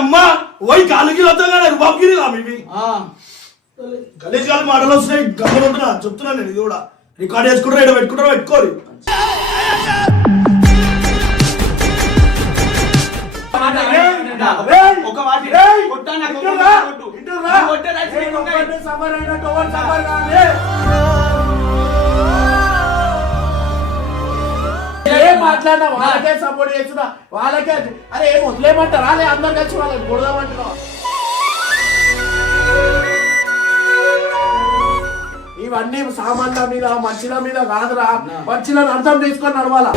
అమ్మ పోయి కాలుకి వస్తాగా బాబుకి ఇవి గలీజ్ గాలి మాటలు వస్తున్నాయి. గమ్మలు ఉంటున్నా చెప్తున్నాను నేను. ఇది కూడా రికార్డ్ చేసుకుంటారా ఇక్కడ పెట్టుకుంటారా పెట్టుకోరు. మాట్లాడినా వాళ్ళకే సపోర్ట్ చేస్తున్నా వాళ్ళకే. అరే ఏం వదిలేమంటారా? అదే అందరు కలిసి వాళ్ళకి కొడదామంటున్నా. ఇవన్నీ సామాన్ల మీద మనుషుల మీద కాదురా, మనుషులను అర్థం చేసుకొని నడవాలా.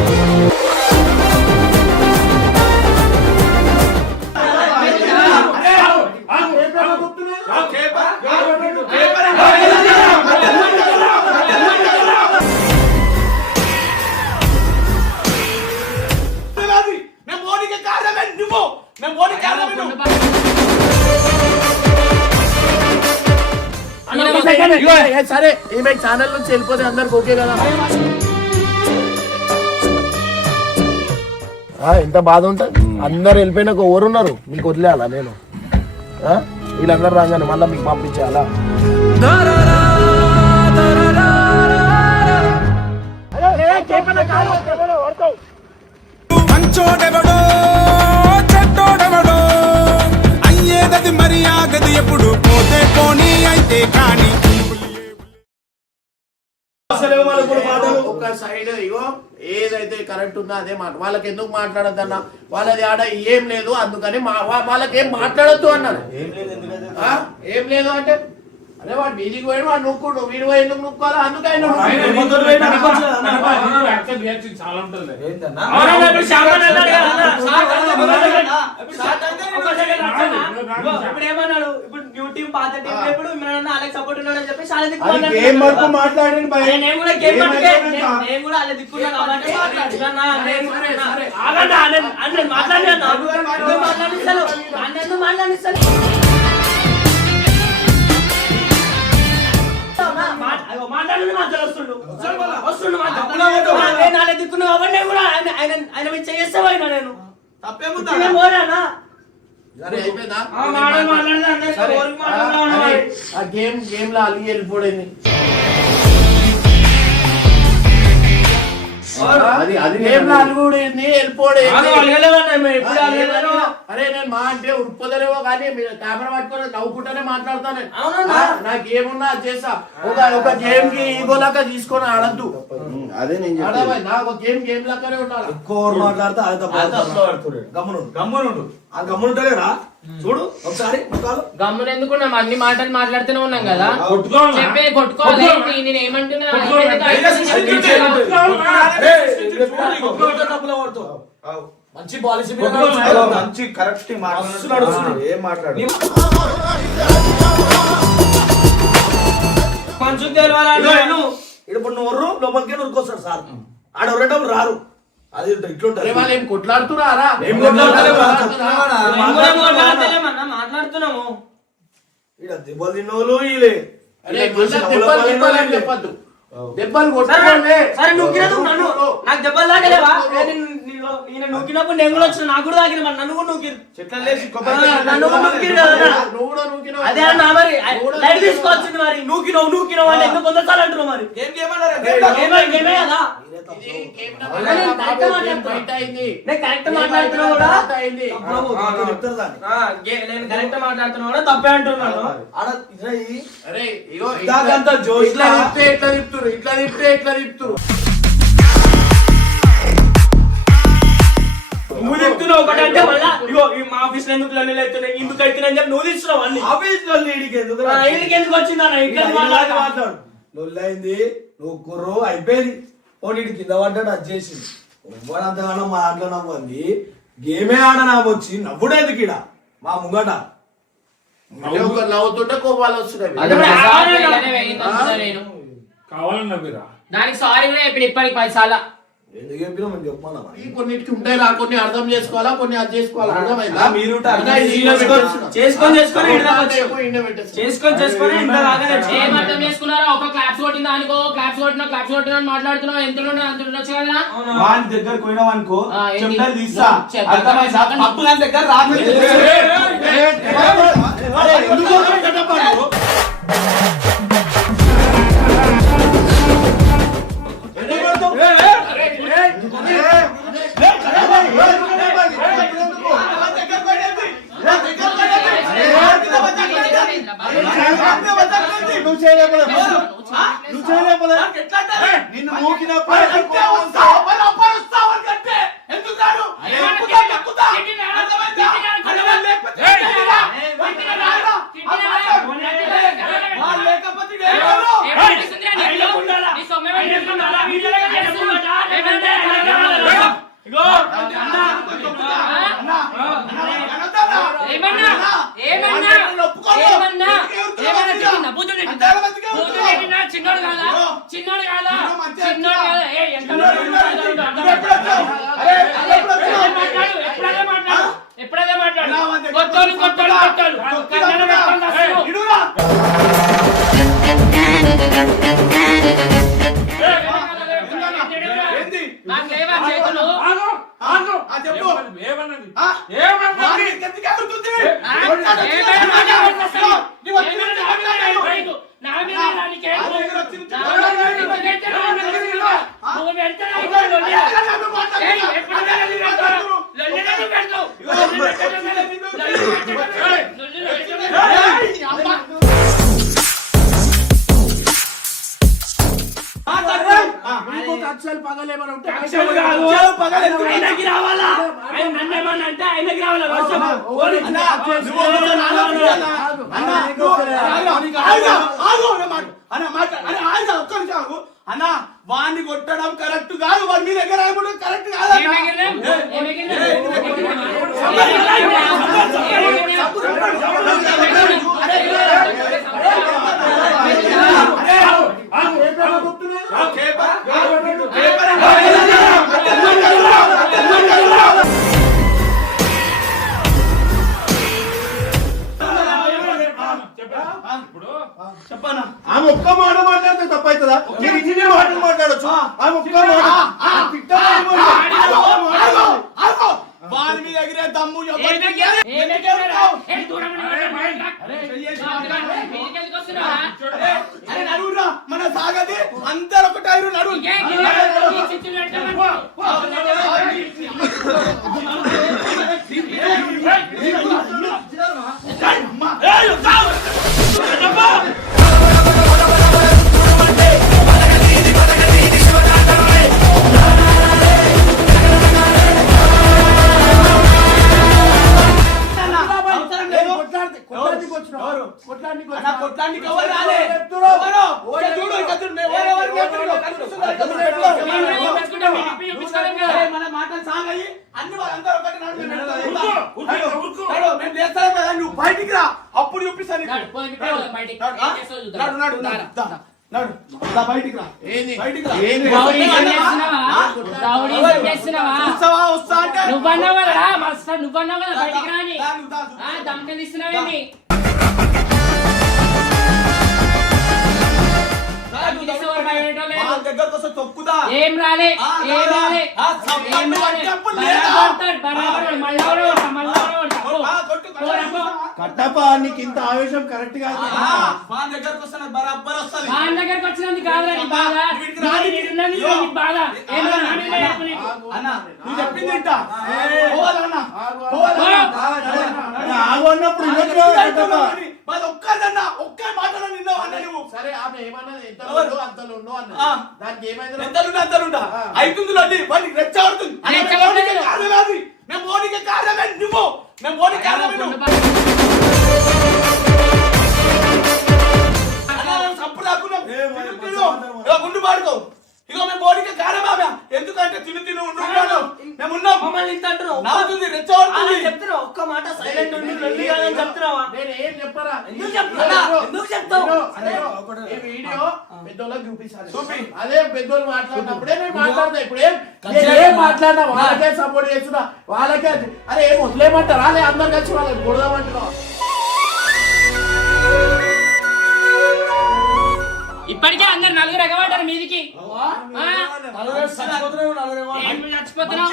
సరే ఈమె ఛానల్ నుంచి వెళ్ళిపోతే అందరికి ఓకే కదా? ఎంత బాధ ఉంటుంది. అందరు వెళ్ళిపోయినాక ఎవరున్నారు మీకు వదిలేయాలా? నేను వీళ్ళందరూ రాగానే మళ్ళీ మీకు పంపించేయాలా? మంచోడెవడో చెడ్డోడెవడో అయ్యేదది మరి ఆగది ఎప్పుడు పోతే పోనీ అయితే కానీ ఒక సైడ్ ఇగో ఏదైతే కరెక్ట్ ఉందో అదే మాట. వాళ్ళకి ఎందుకు మాట్లాడద్దన్న? వాళ్ళది ఆడ ఏం లేదు అందుకని వాళ్ళకి ఏం మాట్లాడద్దు అన్నారు. ఏం లేదు అంటే అదే వాడు వీధికి పోయి వాడు నూక్కుండు, వీడు పోయి ఎందుకు నూక్కోవాలా? అందుకని ఏమన్నాడు ఇప్పుడు న్యూ టీమ్ పాత టీం ఎప్పుడు అలాగే సపోర్ట్ ఉన్నాడని చెప్పి చాలా దిక్కు నేను కూడా అలా దిక్కున్నా కాబట్టి మాట్లాడిస్తాను. మాట్లాడు మాట్లాడు వస్తుండు దిక్కున్నా కాబట్టి నేను కూడా ఆయన మీద చేస్తావా నేను తప్పేమో పోరానా? గేమ్ లో అలిగి వెళ్ళిపోయింది. అరే నేను మా అంటే ఉరుపోదరేమో కానీ మీరు కెమెరా పట్టుకొని నవ్వుకుంటానే మాట్లాడతాను. నాకేమున్నా అది చేస్తా. ఒక గేమ్ కి ఈగోలాగా తీసుకొని ఆడద్దు. అదే నాకు గేమ్ గేమ్ లాగానే ఉండాలి. ఎక్కువ మాట్లాడితే గమ్మునుండు. ఆ గమ్మునుంటలేరా? చూడు ఒకసారి గమ్మున ఎందుకున్నాం? అన్ని మాటలు మాట్లాడుతూనే ఉన్నాం కదా. చెప్పే కొట్టుకోవాలి. నేను ఏమంటున్నా మంచి పాలసీ మంచి కరెక్ట్ ఏం మాట్లాడు మంచి తెలవాలి. ఇప్పుడు నువ్వు లోపలికే నురుకొస్తాడు సార్. ఆడెవరేటప్పుడు రారు. అది ఇట్లుంటారు. వాళ్ళు ఏం కొట్లాడుతున్నారా? మాట్లాడుతున్నాము. ఇక్కడ దెబ్బలు తిన్నోళ్ళు వీళ్ళే. చెప్పద్దు. దెబ్బలు కొట్టాలి. సరే నూకినప్పుడు నాకు దెబ్బలు తాగలేవా? ఈయన నూకినప్పుడు నేను కూడా వచ్చిన, నాకు కూడా తాగిన. మరి నన్ను కూడా నూకిరు. నన్ను కూడా నూకిరు కదా. అదే అన్నా మరి లైట్ తీసుకోవాల్సింది. మరి నూకినవు అని ఎందుకు పొందసాలు అంటున్నావు? మరి గేమే కదా. కరెక్ట్ మాట్లాడుతున్నా కూడా నేను కరెక్ట్ మాట్లాడుతున్నా కూడా తప్పే అంటున్నాను. ఇట్లా తిప్పుతురు నువ్వు చెప్తున్నావు ఒకటంటే మళ్ళా ఇగో మా ఆఫీస్ లో ఎందుకు లొల్లి అవుతున్నాయి, ఎందుకు అవుతున్నాయి చెప్పి నువ్వు తీస్తున్నావు అన్ని. ఆఫీస్ లొల్లి ఎందుకు వచ్చిందన్న ఇక్కడ మాట్లాడు. లొల్లి అయింది, నువ్వు కుర్రో అయిపోయింది. పోనీ కింద పడ్డాడు అది చేసింది. ఎవ్వడంతగానో మా దాంట్లో నవ్వంది. గేమే ఆడ వచ్చి నవ్వుడేది కిడ మా ముంగట నవ్వుతుంటే కోపాలు వస్తున్నాయి. కావాలన్నా దానికి సారీ కూడా చెప్పి ఇప్పటికి 10 సార్లు ఎందుకు చెప్పినా మేము చెప్పమన్నా. కొన్నిటికి ఉంటాయి రా, కొన్ని అర్థం చేసుకోవాలా, కొన్ని అది చేసుకోవాలా. అర్థమైందా? మీరు అర్థం చేసుకున్నారా? ఒక క్లాప్స్ కొట్టిందా అనుకో, క్లాప్స్ కొట్టినా మాట్లాడుతున్నావు. ఎంత అంత కదా వాని దగ్గర పోయినావు అనుకో, చెప్తాను తీస్తా. అర్థమైందా? దగ్గర రాదు. నిన్ను మూకినప్పుడు చిన్నోడు కాదా చిన్నోడు కాదా ఎప్పుడైతే మాట్లాడు కొట్టాలు కొట్టాలు కొట్టాలు నాకేమా చేతులు ఆయనకి రావాలా ఆయన నన్నేమన్నా అంటే ఆయనకి రావాలా అన్న వాడిని కొట్టడం కరెక్ట్ కాదు, వాడి మీ దగ్గర కరెక్ట్ కాదు. చెప్పనా ఆమె ఒక్క మాట మాట్లాడితే తప్పవుతుందా? మీరు ఇన్ని మాటలు మాట్లాడచ్చు. ఆమె ఒక్క వారి మీద ఎగిరే దమ్ము నడువురా, మన సాగది అందరు ఒక టైరు నడు. మన మాటలు సాగాయి అన్ని వాళ్ళందరూ ఒకటి నువ్వు బయటికి రా, అప్పుడు చూపిస్తాను. బయటికి రా, వస్తా అంటే నువ్వన్నావు కదా నువ్వన్నావు కదా బయటికి రాని దమ్కలు ఇస్తున్నావేమి దగ్గరకు వస్తే తొక్కుదా ఏం రాలే ఏం రాలే ఏం రాలే కట్టప్ప నీకు ఇంత ఆవేశం కరెక్ట్ గా దగ్గరకు వస్తాను బరాబర్ వస్తాను. దగ్గరకు వచ్చినందుకు కాదురా నీ బాధ బాధ అన్న నువ్వు చెప్పింది ఇంట ఒక్కదన్నా ఒక్క మాటలో నిన్నావు అన్న నువ్వు. సరే ఆమె ఏమన్నది అంతలో అన్న దానికి ఏమైంది ఎంతలుంటా అవుతుంది వాడికి రెచ్చగొడుతుంది. మేము మోడీకి కారణమే నువ్వు, మేము మోడీకి కారణమే నువ్వు. సప్పుడు రాకున్నాం గుండు పాడుకో. ఇగో మేము మోడీకి కారణమే, ఎందుకంటే తిను ఉంటున్నాను మేము ఉన్నాం. మమ్మల్ని ఇంత అంటారు నవ్వుతుంది రెచ్చగొడుతుంది. చెప్తున్నావు ఒక్క మాట సైలెంట్ ఉండి లొల్లి కాదని చెప్తున్నావా? నేను ఏం చెప్పరా ఎందుకు చెప్తావు? ఈ వీడియో పెద్దోళ్ళకి చూపించాలి. అదే పెద్దోళ్ళు మాట్లాడినప్పుడే నేను మాట్లాడతా. ఇప్పుడు ఏం మాట్లాడినా వాళ్ళకే సపోర్ట్ చేస్తున్నా, వాళ్ళకే అరే ఏం వదిలేయమంటారా? అదే అందరు కలిసి వాళ్ళకి కొడదామంటున్నా. ఇప్పటికే అందరు నలుగురు ఎగబడ్డారు మీదికి ఏం చచ్చిపోతున్నావు?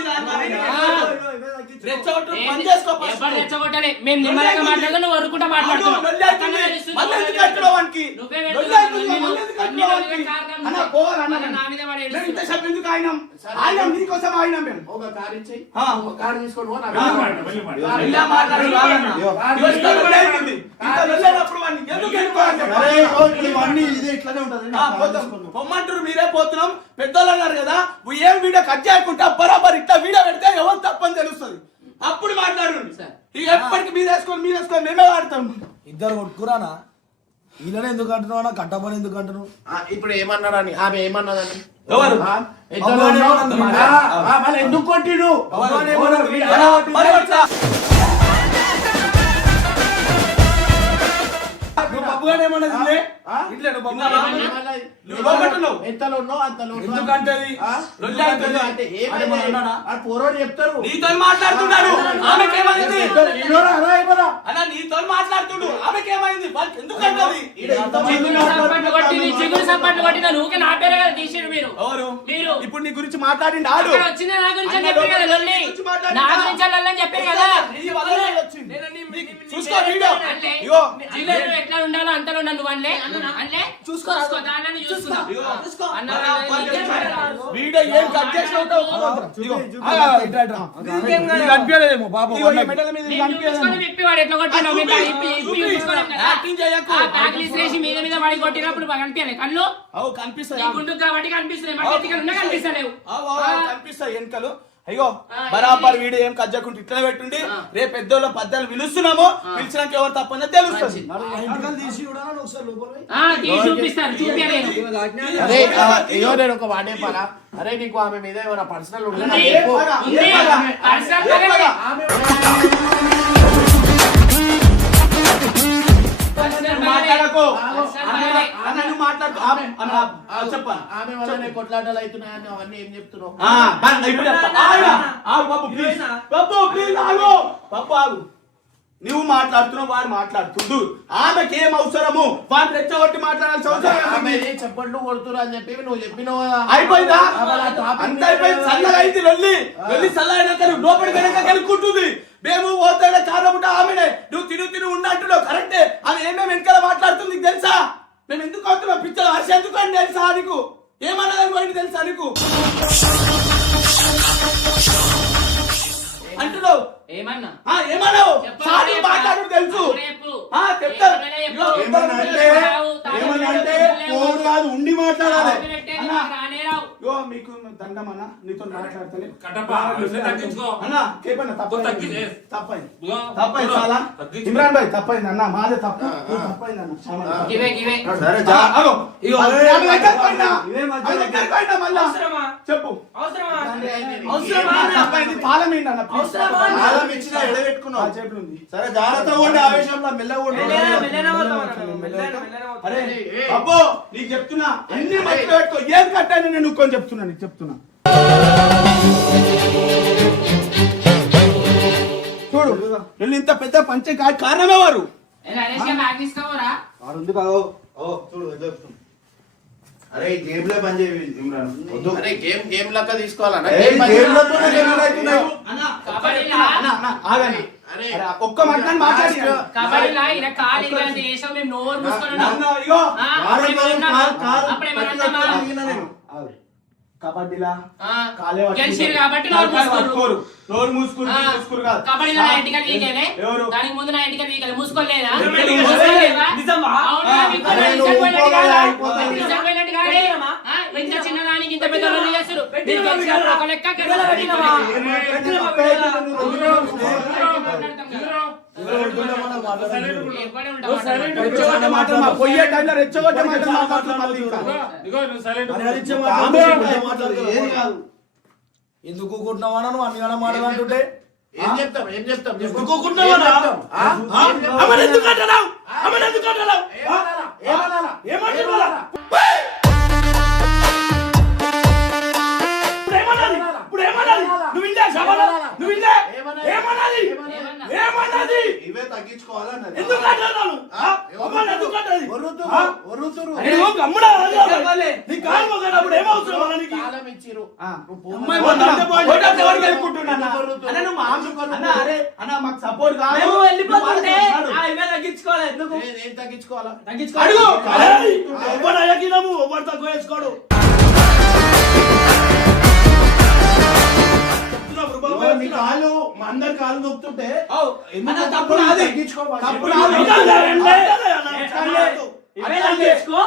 ఎప్పుడు రెచ్చగొట్టాలి? మేము నిమ్మలంగా మాట్లాడతాం, నువ్వు వరుకుంటా మాట్లాడుతున్నావు. నువ్వే నా మీద వాడు ఏడుస్తున్నాడు. ఒక కారు ఇచ్చేయి. ఒక కారు తీసుకొని పో, నా పొమ్మంటారు మీరే పోతున్నాం పెద్దోళ్ళు అన్నారు కదా ఏం వీడియో కట్ చేయకుండా బరాబర్ ఇట్లా వీడియో పెడితే ఎవరు తప్పని తెలుస్తుంది అప్పుడు మాట్లాడు ఎప్పటికి మీరు వేసుకొని మేమే వాడతాం ఇద్దరు కొట్టుకురానా వీళ్ళనే ఎందుకు అంటున్నావు కట్టమని ఎందుకు అంటున్నావు ఇప్పుడు ఏమన్నాడని ఆమె ఏమన్నదని ఎవరు ఎందుకు కొట్టిడు ఎంతలో ఉన్నావు అంతలో పోరోడు చెప్తారు నీతో మాట్లాడుతున్నాడు ఆమెకేమైంది నీతో మాట్లాడుతుడు ఆమెకేమైంది ఎందుకంటే చిగురు సప్పట్లు కొట్టిన నువ్వుకి నా పేరు కదా తీసిరు మీరు. మీరు ఇప్పుడు నీ గురించి మాట్లాడింది ఆడు వచ్చింది నా గురించి అని చెప్పారు కదా లొల్లి. నా గురించి అని చెప్పారు కదా. చూసుకో వీడియో జీవితంలో ఎట్లా ఉండాలో అంతలో నన్ను అనలే అనలే చూసుకో దాన్ని చూసుకో వీడియో ఏం కట్ చేసినావు విప్పివాడు ఎట్లా కొట్టినావు మీద మీద వాడి కొట్టినప్పుడు కనిపించాలి కళ్ళు కనిపిస్తాయి గుండు కాబట్టి కనిపిస్తున్నాయి కనిపిస్తలేవు కనిపిస్తాయి వెనకలు అయ్యో బరాబర్ వీడియో ఏం కజ్జకుంటే ఇట్లా పెట్టుండి రేపు పెద్దోళ్ళ పద్దాలు పిలుస్తున్నాము పిలిచినాక ఎవరు తప్పని తెలుస్తుంది చూపిస్తారు చూపించలేదు అరే అయ్యో నేను ఒక వాడే పలా అరే నీకు ఆమె మీద ఏమైనా పర్సనల్ ఆమె వల్లనే కొట్లాటలు అవుతున్నాయని అవన్నీ ఏం చెప్తున్నావు నువ్వు మాట్లాడుతున్నావు వాడు మాట్లాడుతుండు ఆమెకి ఏం అవసరము వాడు రెచ్చగొట్టి మాట్లాడాల్సిన అవసరం చెప్పట్లు కొడుతున్నా అని చెప్పి నువ్వు చెప్పినావు అయిపోయిందా అంత అయిపోయింది చల్లగా అయింది వెళ్ళి చల్లగా లోపలికి వెనక కనుక్కుంటుంది మేము పోతాడే కారణం ఆమెనే నువ్వు తిను ఉన్నట్టున్నావు కరెక్టే ఆమె ఏమేమి వెనకాల మాట్లాడుతుంది నీకు తెలుసా మేము ఎందుకు అవుతున్నాం పిచ్చలు హర్ష ఎందుకు అని తెలుసా నీకు ఏమన్నదని పోయింది తెలుసా నీకు అంటున్నావు ఏమన్నా ఏమన్నావు మాట్లాడు తెలుసు ఉండి మాట్లాడాలి మీకు దండమన్నా నీతో మాట్లాడతాను తప్పైంది చాలా ఇమ్రాన్ భాయ్ తప్పైంది అన్న మాదే తప్పైంది అన్న చెప్పు పాలమేండి అన్న సరే జాగ్రత్తగా ఉండి ఆవేశంలో అరే అబ్బో నీకు చెప్తున్నా అన్ని మధ్య పెట్టుకో ఏం కట్టాను నేను నువ్వు చెప్తున్నా నీకు చెప్తున్నా చూడు వీళ్ళు ఇంత పెద్ద పంచ కారణమే వారు చూడు చెప్తున్నా అరే గేమ్ లో పని చేయి ఇమ్రాన్ వద్దు అరే గేమ్ లెక్క తీసుకోవాలన్నా ఒక్క మాట మాట్లాడి కబడ్డీలా కాబట్టి నోరు మూసుకురు కబడ్డీలో దానికి ముందు నా ఇంటికి వీకలే మూసుకోలేదా ఇంత చిన్నదానికి ఇంత పెద్ద చేస్తారు ఒక లెక్క ఎందుకు కూకుంటున్నావా నువ్వు అన్ని మాట్లాడుతుంటే ఏం చెప్తాం ఎందుకు కూకుంటున్నావా ఇప్పుడు ఏమన్నా నువ్వు ఇందాక నువ్వు వినలే? ఏమన్నది? ఏమన్నది? ఏమన్నది? ఏమన్నది? ఇవే తగ్గించుకోవాలన్నది. ఎందుకు అంటున్నాను? అమ్మాయిని ఎందుకు అంటది? ఒర్రుతురు. నువ్వు గమ్మునా ఆగాలి. నీ కాలు మొగనప్పుడు ఏమవుతుంది మనకి? కాలం ఇచ్చిరు. ఆ. నువ్వు పో. అమ్మాయి మొత్తం అంటే పోయి ఓటర్లు ఎవరికి వెళ్ళుకుంటున్నా? అన్న నువ్వు అన్న అరే అన్న మాకు సపోర్ట్ కాదు. మేము వెళ్ళిపోతుంటే ఇవే తగ్గించుకోవాలి. ఎందుకు ఏం తగ్గించుకోవాలా? అడుగు. ఎవరు అయ్యకినాము ఎవరు తక్కువ వేసుకోడు. నీ కాళ్ళు మా అందరి కాళ్ళు నొప్పుతుంటే అన్న తప్పు నాది. తగ్గించుకోవాలి. తప్పు నాది. ఇవే తగ్గించుకో.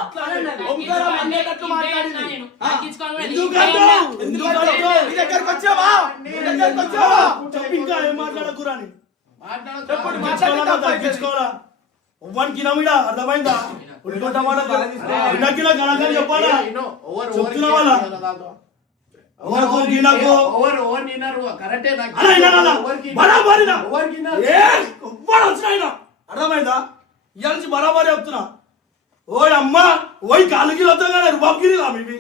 ఓంకారం అనేటట్టు మాట్లాడింది. తగ్గించుకోవాలి. ఎందుకంటావు? ఎందుకంటావు? నీ దగ్గరకు వచ్చావా? నీ దగ్గరకు వచ్చావా? చెప్పు ఇంకా ఏం మాట్లాడకురాని. చెప్పు మాట్లాడక తగ్గించుకోవాలా? ఒవ్వనికి నమ్మిడా అర్థమైందా? ఉల్లిగడ్డ మాట గిన్నకిలో గణకని చెప్పాలా? చెప్తున్నా వాళ్ళ ఎవరికి గిన్నకు ఓవర్ నిన్నారు. కరెక్టే నాకు. అలా అయినా అలా. బరాబరినా? ఓవర్ గిన్నారు. ఏ ఒవ్వడు వచ్చినాయినా అర్థమైందా? ఇవాళ నుంచి బరాబరి చెప్తున్నా. ఓయ్ అమ్మా ఓయ్ కాలుకి వద్దాం కానీ రుబాబ్గిరి ఇవి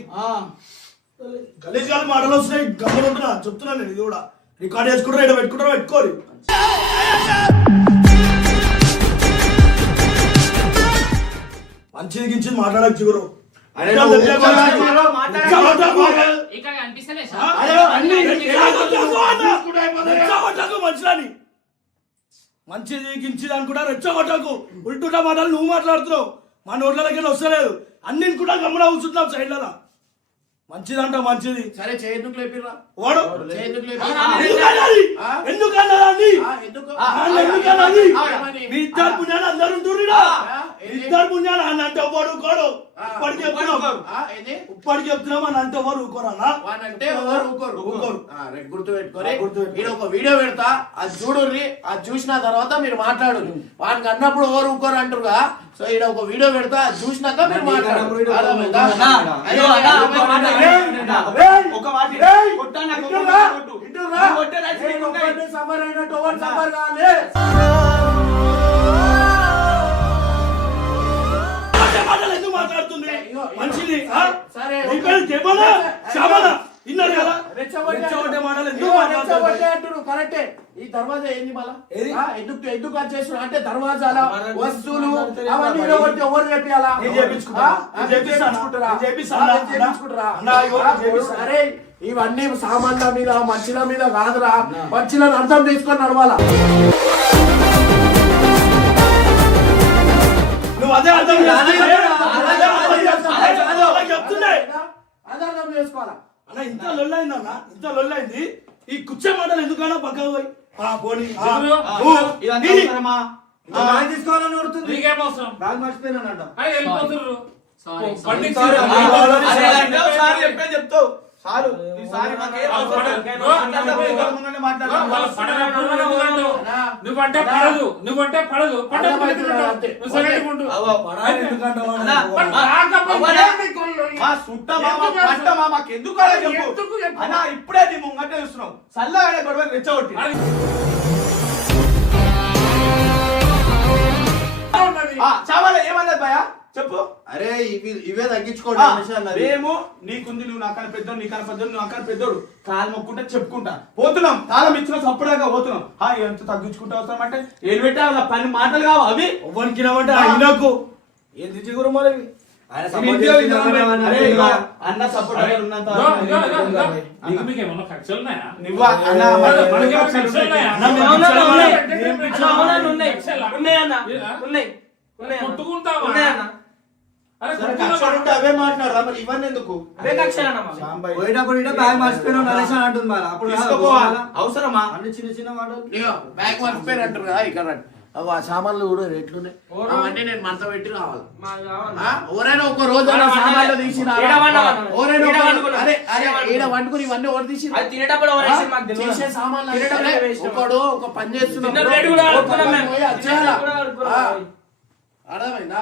గలీజ్ గాలి మాటలు వస్తున్నాయి. గమ్మలు ఉంటున్నా చెప్తున్నా నేను. ఇది కూడా రికార్డ్ చేసుకుంటారా ఇక్కడ పెట్టుకుంటారా పెట్టుకోరు. మంచిది గించిది మాట్లాడక చిగురు. అరే నువ్వు ఇక్కడ కనిపిస్తలే మంచిదని మంచిది గించిది అనుకుంటా రెచ్చగొట్టకు. ఉల్టుట మాటలు నువ్వు మాట్లాడుతున్నావు. మా నోట్లకి వస్తలేదు. అన్ని కూడా గమ్మున కూర్చుంటున్నాం సైడ్లలో. మంచిదంట మంచిది. సరే చేతుకు లేపిర్రా. వాడు చేతుకు ఎందుకన్నది? ఎందుకు? మీ ఇద్దరు పుణ్యాలు అందరు ఉంటుర్రురా. ఇద్దరు పుణ్యాలు అని అంటే ఎవరు ఊకోడు. ఇప్పటికి చెప్తున్నాం ఇప్పటికి చెప్తున్నాం అని అంటే ఎవరు ఊకోరన్నా? వానంటే ఎవరు ఊకోరు. గుర్తు పెట్టుకోరి. నేను ఒక వీడియో పెడతా, అది చూడుర్రి. అది చూసిన తర్వాత మీరు మాట్లాడు. వానికి అన్నప్పుడు ఎవరు ఊకోరు అంటారుగా. సో ఈడ ఒక వీడియో పెడతా, అది చూసినాక మీరు మాట్లాడు. ఒక మాట సఫర్ అయినట్టు ఎవరు సఫర్ కాలే. ఎందుకు మాట్లాడుతుంది? మంచిది. సరే ఇన్నారు కదా రెచ్చగొట్టే మాటలు ఎందుకు మాట్లాడుతుంది? అంటారు. కరెక్టే. ఈ దర్వాజా ఏంది మళ్ళా? ఏది? ఎందుకు అది చేస్తున్నా అంటే దర్వాజాల వస్తువులు అవన్నీ కొట్టి ఎవరు చేపియాలా? అరే ఇవన్నీ సామాన్ల మీద మంచిల మీద కాదురా. మంచిలను అర్థం చేసుకొని నడవాలా. నువ్వు అదే అర్థం చెప్తున్నాయి. అదే అర్థం చేసుకోవాలా. అన్న ఇంత లొల్లైందన్న ఇంత లొల్లైంది. ఈ కుచ్చే మాటలు ఎందుకన్నా పక్కకు పోయి పోనీ తీసుకోవాలని కొడుతుంది. నీకేం అవసరం? బాగా మర్చిపోయినానంట. వెళ్ళిపోతుర్రు. చెప్తావు సారు ఈసారి నువ్వంటే పడదు. నువ్వంటే పడదు. మాకెందుకు అన్న ఇప్పుడే నీ ముంగంటే చూస్తున్నావు. చల్లగా గొడవ రెచ్చగొట్టి చావాలా ఏమన్నది భయ చెప్పు. అరే ఇవే తగ్గించుకోండి అనేసి అన్నది. మేము నీకుంది నువ్వు నాకన్నా పెద్దోడు నీకన్నా పెద్దోడు నువ్వు అక్కడ పెద్దోడు కాలు మొక్కుంటా చెప్పుకుంటా పోతున్నాం. తాళం ఇచ్చిన సప్పుడాగా పోతున్నాం. ఎంత తగ్గించుకుంటా వస్తాం అంటే ఏం పెట్టా పని మాటలు కావు అవి ఎవ్వరికి నవ్వంటే ఆయనకు ఏంది చిగురు మరి అన్న సపోర్ట్ మీకేమన్నా కక్షలు ఉన్నాయా? అవే మాట్లాడరా మరి ఇవన్నీ ఎందుకు? పోయేటప్పుడు బ్యాగ్ మర్చిపోయినా నరేష్ అంటుంది మరి అప్పుడు అవసరమా అన్ని చిన్న చిన్న మాటలు బ్యాగ్ మర్చిపోయారు అంటారు కదా. ఇక్కడ ఆ సామాన్లు కూడా ఎట్లున్నాయి అవన్నీ నేను మనతో పెట్టి రావాలి. ఎవరైనా ఒక రోజు సామాన్లు తీసి ఈడ వండుకుని ఇవన్నీ ఎవరు తీసి తీసే సామాన్లు ఒకడు ఒక పని చేస్తున్నాడు. అర్థమైందా?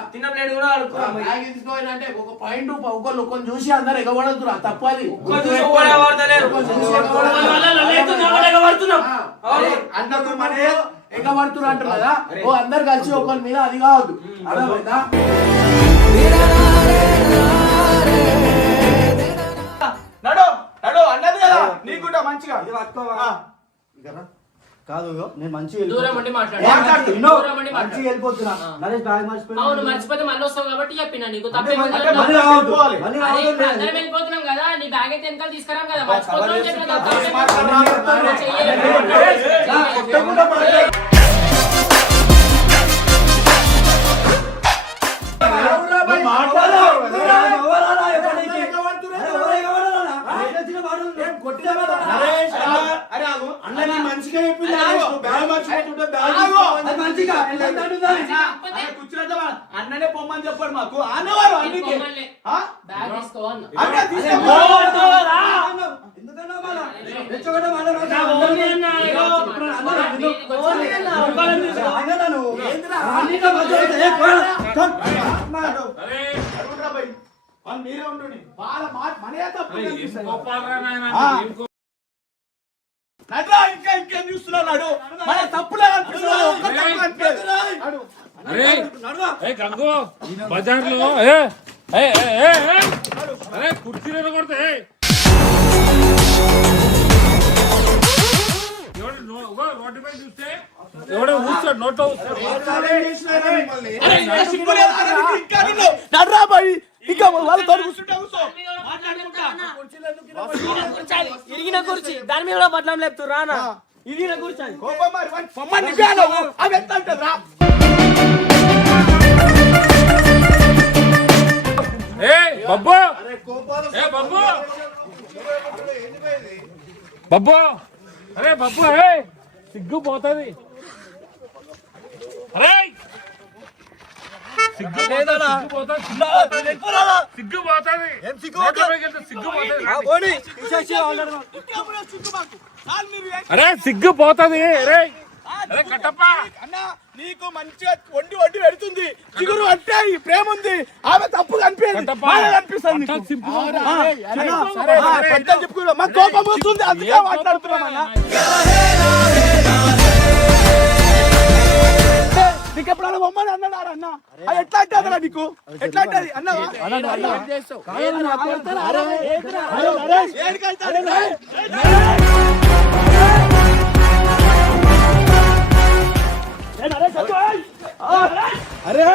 బ్యాగ్ తీసుకోవాలంటే ఒక పాయింట్ ఒకళ్ళు చూసి అందరు ఎగబడద్దురా తప్పది. ఎగబడుతున్నారు అంటారు కదా. ఓ అందరు కలిసి ఒకరి మీద అది కావద్దు. అర్థమైందా? నడు నడు అన్నది కదా నీకుంటా మంచిగా కాదు నేను మంచిగా దూరం ఉండి మాట్లాడు. మాట్లాడు. దూరం ఉండి మాట్లాడు. మంచిగా వెళ్ళిపోతున్నా నరేష్ బ్యాగ్ మర్చిపోయి అవును మర్చిపోతే మళ్ళీ వస్తావు కాబట్టి చెప్పినా నీకు మళ్ళీ తప్పేముంది? రావద్దు. పోవాలి. మళ్ళీ అరే, రావద్దు. ఇప్పుడు అందరం వెళ్ళిపోతున్నాం కదా నీ బ్యాగ్ అయితే వెనకాల తీసుకురాం కదా మర్చిపోతున్నావు అని చెప్పిన కదా, కవర్ తప్పేముంది? చేసి చెయ్యలేదు. కొట్టకుండా మాట్లాడు. అన్న మంచిగా చెప్పింది బ్యాగ్ మర్చిపోతుంటే అన్ననే పొమ్మని చెప్పాడు మాకు అన్నవారు అన్నికి పొమ్మనిలే. బ్యాగ్ తీసుకో అన్న. అన్న తీసుకో. మీరే ఉండండి వాళ్ళ మనే తప్పు నడ్రా ఇంకా ఇంకేం చూస్తున్నాడు మన తప్పులే అనిపిస్తున్నాడు ఒక్క తప్పు అనిపించదు. గంగు బజార్లో అరే కుర్చీలో కొడితే రోడ్డుపై చూస్తే ఎవడో ఊస్తాడు నోట్లో నడ్రా బాయ్ ఇంకా వాళ్ళతో కూర్చుంటే కూర్చో మాట్లాడుకుంటా ఇరిగిన కుర్చీ దాని మీద కూడా బట్లం లేపుతూ రానా ఇరిగిన కూర్చో కోపం మరి వాడి పొమ్మని నిజాను అవి ఎంత అంటరా బబ్బు బబ్బు బబ్బు అరే బబ్బు సిగ్గు పోతుంది అరే సిగ్గు పోతుంది సిగ్గు పోతుంది అరే సిగ్గు పోతుంది అరే అరే కట్టప్ప అన్న నీకు మంచిగా వండి వండి పెడుతుంది చిగురు అంటే ఈ ప్రేమ ఉంది ఆమె తప్పు కనిపించింది చెప్పుకున్నా మా కోపం వస్తుంది అందుకే మాట్లాడుతున్నాం అన్న నీకు ఎప్పుడైనా బొమ్మని అన్నాడు అన్న అది ఎట్లా అంటే నీకు ఎట్లా అంటే అన్నవా అరే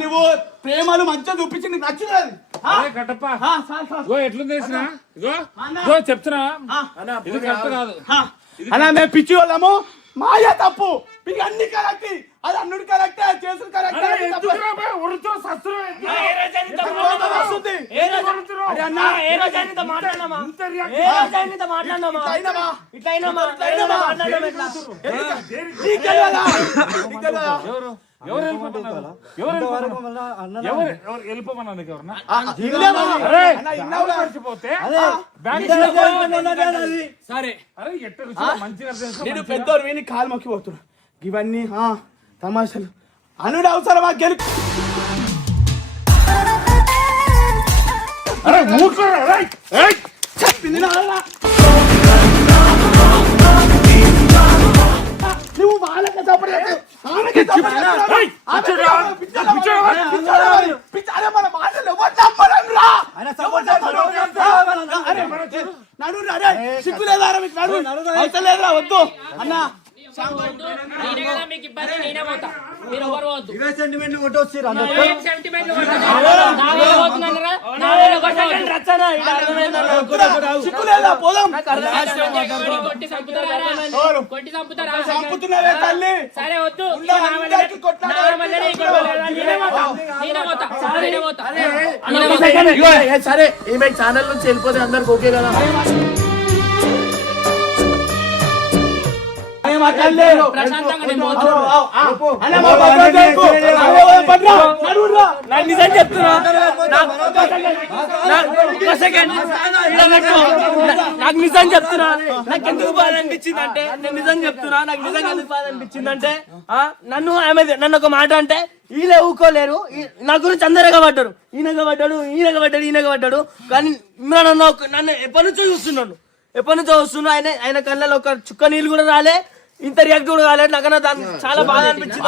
నువ్వు ప్రేమలు మంచిగా చూపించి నీకు నచ్చుతుంది కట్టప్ప ఎట్లుంది ఇగో చెప్తున్నా ఇది కరెక్ట్ కాదు అలా మేము పిచ్చి వాళ్ళము మాయ తప్పు మీకు అన్ని కరెక్ట్ అది అన్నుడు కరెక్టే చేసుడు కరెక్టే సరే అరే ఎట్ట మంచిగా నేను పెద్దోరు విని కాలు మొక్కిపోతున్నా ఇవన్నీ తమాషాలు అనుడు అవసరమా గెలు అరే మూర్ఖురా చెప్పింది నువ్వు వాళ్ళకి చెప్పలేదు ఆమెకి మన మాటలు సిగ్గు లేదా మీకు నడు అవసరం లేదురా వద్దు అన్న నేనే కదా మీకు ఇబ్బంది, నేనే పోతా, మీరు ఎవరు పోవద్దు. ఇవే సెంటిమెంట్ కొట్టొచ్చి ఏం సెంటిమెంట్లు కొట్టదు? నా మీద పోతున్నారా? నా మీద కొట్టదు. సిగ్గు లేదా? పోదాం. కొట్టి చంపుతారా? కొట్టి చంపుతారా? చంపుతున్నావే తల్లి. సరే వద్దు. ఉన్న అందరికీ కొట్లాట. నా వల్లనే ఈ గొడవ లేదా? నేనే పోతా, నేనే పోతా, నేనే పోతా. ఇగో, సరే ఈమె ఛానల్ నుంచి వెళ్ళిపోతే అందరికి ఓకే కదా? ప్రశాంతంగా నేను పోతా. నాకు నిజం చెప్తున్నా, నాకు నిజం చెప్తున్నా, నాకు ఎందుకు బాధ అనిపించింది అంటే, నేను నిజం చెప్తున్నా, నాకు నిజంగా ఎందుకు బాధ అనిపించింది అంటే, నన్ను ఒక మాట అంటే వీళ్ళే ఊకోలేరు, నా గురించి అందరు ఎగబడ్డారు, ఈయనగబడ్డాడు కానీ నన్ను ఎప్పటి నుంచో చూస్తున్నా, ఆయన కళ్ళలో ఒక చుక్క నీళ్ళు కూడా రాలే, ఇంత రియాక్ట్ కూడా కాలేదు. నాకు దాన్ని చాలా బాగా అనిపించింది.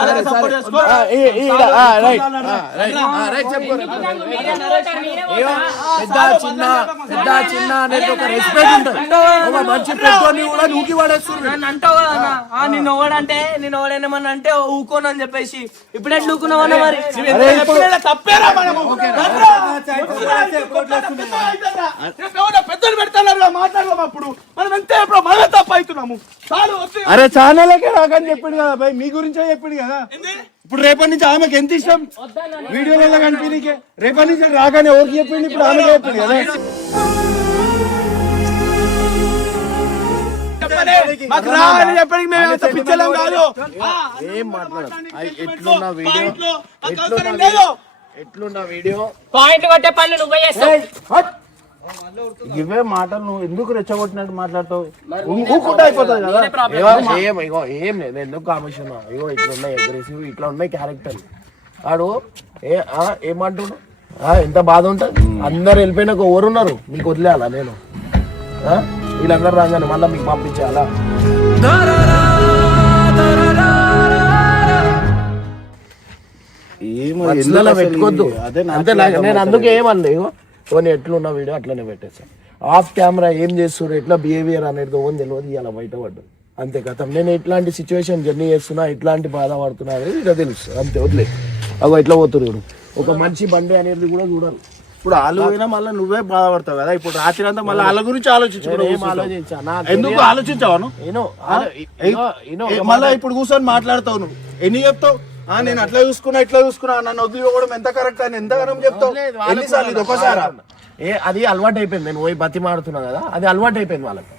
పెద్ద చిన్న అనేది ఒక రెస్పెక్ట్ ఉంటుంది. ఒక మంచి పెద్దోని కూడా నూకి పడేస్తుంది. నన్ను అంటావు కదా, నిన్ను ఎవడేమన్నా అంటే ఊకోనని చెప్పేసి ఇప్పుడు ఎట్లా ఊకున్నావన్నా మరి? తప్పేరా మనము? పెద్దలు పెడతారు మాట్లాడదాం. అప్పుడు మనం ఎంత ఎప్పుడు మనమే తప్పు అవుతున్నాము. చాలు వద్దు. అరే ఛానల్కే రాకని చెప్పిండు కదా భయ్, మీ గురించే చెప్పిండు కదా. ఇప్పుడు రేపటి నుంచి ఆమెకి ఎంత ఇష్టం వీడియోలలో కనిపించే, రేపటి నుంచి రాకని ఎవరికి చెప్పిండు? ఇప్పుడు ఆమెకే చెప్పిండు కదా. మాకు రా అని చెప్పడానికి మేము ఎంత పిచ్చలేం కాదు. ఏం మాట్లాడదు. ఎట్లున్న వీడియో పాయింట్ కొట్టే పనులు నువ్వే చేస్తావు. ఇవే మాటలు నువ్వు ఎందుకు రెచ్చగొట్టినట్టు మాట్లాడతావు? ఊకుంటే అయిపోతుంది కదా. ఇగో ఏం లేదు, ఎందుకు కామేషన్ ఇగో ఇట్లున్నాయి అగ్రెసివ్, ఇట్లా ఉన్నాయి క్యారెక్టర్. వాడు ఏమంటున్నాడు, ఎంత బాధ ఉంటుంది. అందరు వెళ్ళిపోయినాక ఎవరున్నారు మీకు వదిలేయాలా? నేను వీళ్ళందరూ రాగానే మళ్ళీ మీకు పంపించాలా? పెట్టుకోవద్దు. అంతే, నేను అందుకే ఏమన్నా ఇగో ఓన్ ఎట్లున్న వీడియో అట్లనే పెట్టేస్తాను. ఆఫ్ కెమెరా ఏం చేస్తున్నారు, ఎట్లా బిహేవియర్ అనేది ఓన్ తెలియదు, ఇలా బయటపడ్డు అంతే కథం. నేను ఎట్లాంటి సిచ్యువేషన్ జర్నీ చేస్తున్నా, ఎట్లాంటి బాధపడుతున్నా అనేది ఇట్లా తెలుసు అంతే. వదిలే అగో ఎట్లా పోతున్నారు. ఒక మంచి బండి అనేది కూడా చూడాలి. ఇప్పుడు వాళ్ళు పోయినా మళ్ళీ నువ్వే బాధపడతావు కదా. ఇప్పుడు రాత్రి అంతా మళ్ళీ వాళ్ళ గురించి ఎందుకు ఆలోచించావు? మళ్ళీ ఇప్పుడు కూర్చొని మాట్లాడతావు నువ్వు, ఎన్ని చెప్తావు? నేను అట్లా చూసుకున్నా ఇట్లా చూసుకున్నా, నన్ను వదిలిపోవడం ఎంత కరెక్ట్ అని ఎంతగానో చెప్తావు. ఎన్నిసార్లు ఇది ఒకసారి? అది అలవాటు అయిపోయింది. నేను పోయి బతి మాడుతున్నా కదా, అది అలవాటు అయిపోయింది వాళ్ళకి.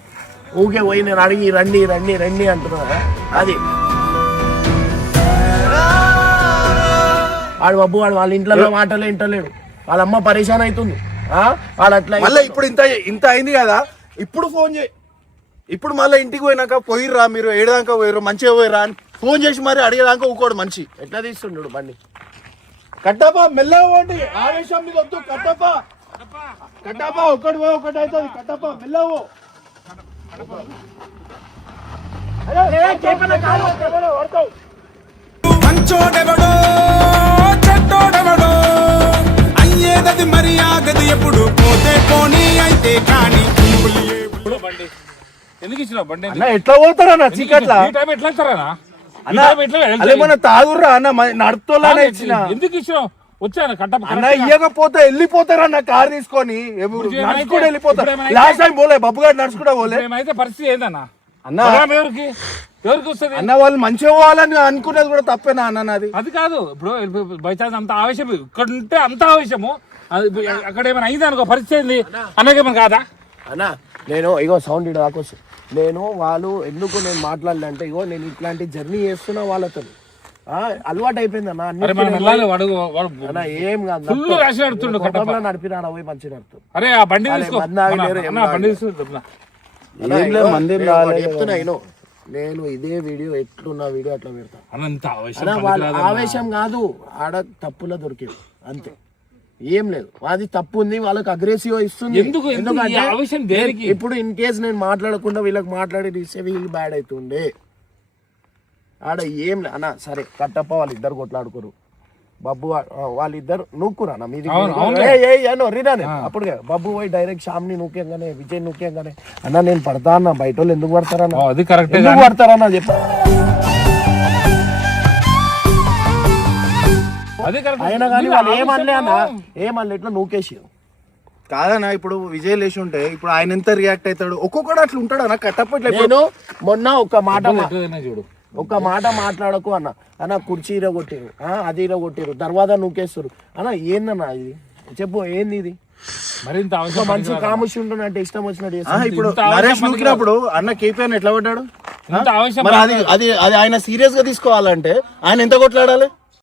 ఊకే పోయి నేను అడిగి రండి రండి రండి అంటున్నా కదా. అది వాడు బాబు వాడు వాళ్ళ ఇంట్లో మాటలే ఇంటలేడు, వాళ్ళ అమ్మ పరేషాన్ అవుతుంది. వాడు అట్లా మళ్ళీ ఇప్పుడు ఇంత అయింది కదా, ఇప్పుడు ఫోన్ చేయి. ఇప్పుడు మళ్ళీ ఇంటికి పోయినాక పోయిర్రా మీరు, ఏడదాకా పోయిర్రు, మంచిగా పోయిర్రా అని ఫోన్ చేసి మరి అడిగేదాకా ఊకోడు మనిషి. ఎట్లా తీస్తుండడు బండి? కట్టప్ప మెల్లగా పోండి, ఆవేశం మీద వద్దు. కట్టప్ప ఒకటి పోయి ఒకటి అవుతుంది. కట్టప్ప మెల్లగా మంచోడెవడో చెడ్డోడెవడో అయ్యేదది మరి ఆగదు ఎప్పుడు, పోతే పోనీ అయితే కానీ. ఎందుకు ఇచ్చినావు బండి? ఎట్లా పోతారా చీకట్లా? ఎట్లా ఇస్తారా అన్న తాగుర్రా అన్న, నడుపుతోలానే ఇచ్చిన. ఎందుకు ఇచ్చినావు? వచ్చాను కట్టప్ప అన్న ఇయ్యకపోతే వెళ్ళిపోతారా అన్న, కార్ తీసుకొని నడుచుకుంటూ వెళ్ళిపోతారు. లాస్ట్ టైం పోలే బాబు గారు నడుచుకుంటా పోలే. అయితే పరిస్థితి ఏందన్నా అన్న? ఎవరికి వస్తుంది అన్న వాళ్ళు మంచిగా పోవాలని అనుకునేది కూడా తప్పేనా అన్న? నాది అది కాదు. ఇప్పుడు బైచాన్స్ అంత ఆవేశం ఇక్కడ ఉంటే అంత ఆవేశము, అక్కడ ఏమైనా అయింది అనుకో పరిస్థితి ఏంది అన్నకేమన్నా కాదా అన్నా? నేను ఇగో సౌండ్ ఇటు దాకొచ్చు. నేను వాళ్ళు ఎందుకు నేను మాట్లాడలే ఇగో నేను ఇట్లాంటి జర్నీ చేస్తున్నా వాళ్ళతో, అలవాటు అయిపోయింది అన్న. ఏం కాదు, నడిపినా పోయి మంచి నడుపుతాడు. అరే ఆ బండి చెప్తున్నా నేను ఇదే వీడియో ఎట్లున్న వీడియో అట్లా పెడతాను. ఆవేశం కాదు, ఆడ తప్పులో దొరికేది అంతే, ఏం లేదు. అది తప్పు ఉంది, వాళ్ళకి అగ్రెసివ్ ఇస్తుంది. ఎందుకంటే ఇప్పుడు ఇన్ కేస్ నేను మాట్లాడకుండా వీళ్ళకి మాట్లాడి వీళ్ళు బ్యాడ్ అవుతుండే. ఆడ ఏం లే అన్న. సరే కట్టప్ప వాళ్ళు ఇద్దరు కొట్లాడుకోరు, బబ్బు వాళ్ళిద్దరు నూక్కురా మీది అవును, అప్పుడు బబ్బు పోయి డైరెక్ట్ శ్యామ్ని నూకేంగానే విజయ్ నూకేంగానే అన్న నేను పడతా అన్న బయట వాళ్ళు ఎందుకు పడతారన్న అది కరెక్ట్ ఎందుకు పడతారన్న చెప్ప అది కరెక్ట్ అయినా కానీ వాళ్ళు ఏమనలే అన్న ఏమనలే ఇట్లా నూకేసి కాదన్నా ఇప్పుడు విజయ్ లేచి ఉంటే ఇప్పుడు ఆయన ఎంత రియాక్ట్ అవుతాడు ఒక్కొక్కడు అట్లా ఉంటాడు అన్న కట్టప్పట్లే నేను మొన్న చూడు ఒక మాట మాట్లాడకు అన్న కుర్చీ ఇరగొట్టారు అది ఇరగొట్టారు దర్వాజా నూకేస్తారు అన్న ఏందన్నా ఇది చెప్పు ఏంది ఇది మరింత ఒక మనిషి కాముషి ఉంటున్నట్టు ఇష్టం వచ్చినట్టు చేస్తాడు. ఇప్పుడు నరేష్ నూకినప్పుడు అన్న కేపీఆర్ ఎట్లా పడ్డాడు మరి అది అది అది ఆయన సీరియస్ గా తీసుకోవాలంటే ఆయన ఎంత కొట్లాడాలి